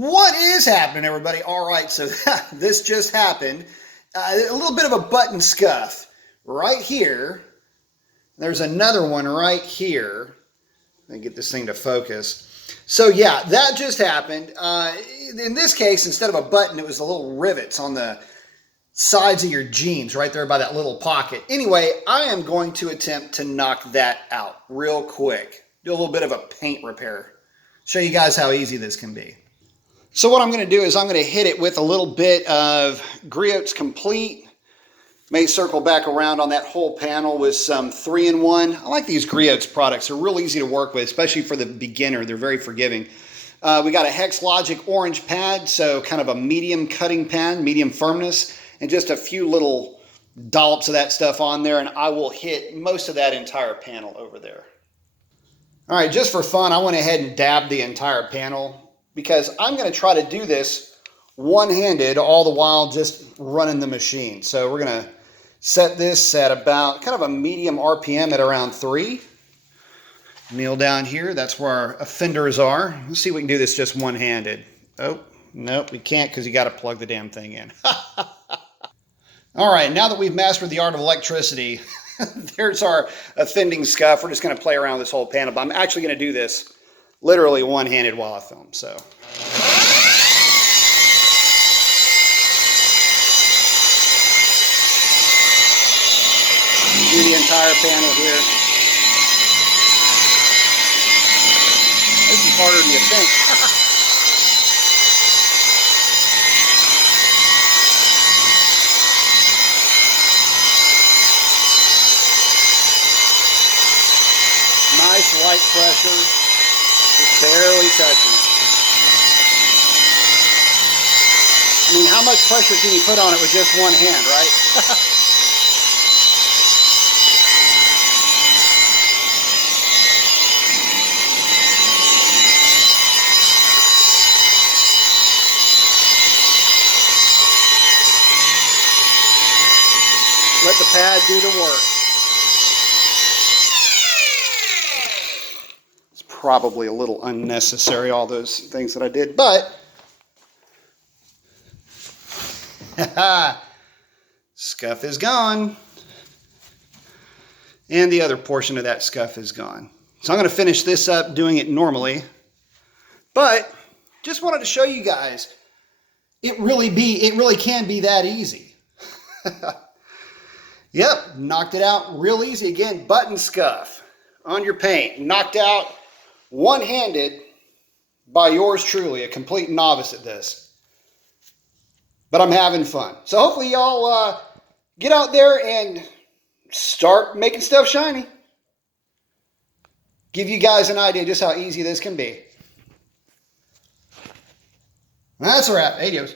What is happening, everybody? All right, so this just happened. A little bit of a button scuff right here. There's another one right here. Let me get this thing to focus. So yeah, that just happened. In this case, instead of a button, it was the little rivets on the sides of your jeans right there by that little pocket. Anyway, I am going to attempt to knock that out real quick. Do a little bit of a paint repair. Show you guys how easy this can be. So what I'm going to do is I'm going to hit it with a little bit of Griot's Complete. May circle back around on that whole panel with some 3-in-1. I like these Griot's products. They're real easy to work with, especially for the beginner. They're very forgiving. We got a Hex Logic orange pad, so kind of a medium cutting pad, medium firmness, and just a few little dollops of that stuff on there, and I will hit most of that entire panel over there. All right, just for fun, I went ahead and dabbed the entire panel because I'm going to try to do this one-handed all the while just running the machine. So we're going to set this at about kind of a medium RPM at around 3. Kneel down here. That's where our offenders are. Let's see if we can do this just one-handed. Oh, nope, we can't because you got to plug the damn thing in. All right, now that we've mastered the art of electricity, there's our offending scuff. We're just going to play around with this whole panel, but I'm actually going to do this literally one-handed while I film. So. Do the entire panel here. This is harder than you think. Nice light pressure, just barely touching it. I mean, how much pressure can you put on it with just one hand, right? Let the pad do the work. Probably a little unnecessary, all those things that I did, but scuff is gone, and the other portion of that scuff is gone. So I'm going to finish this up doing it normally, but just wanted to show you guys it really can be that easy. Yep, knocked it out real easy. Again, button scuff on your paint, knocked out one-handed by yours truly, a complete novice at this. But I'm having fun. So hopefully y'all get out there and start making stuff shiny. Give you guys an idea just how easy this can be. That's a wrap. Adios.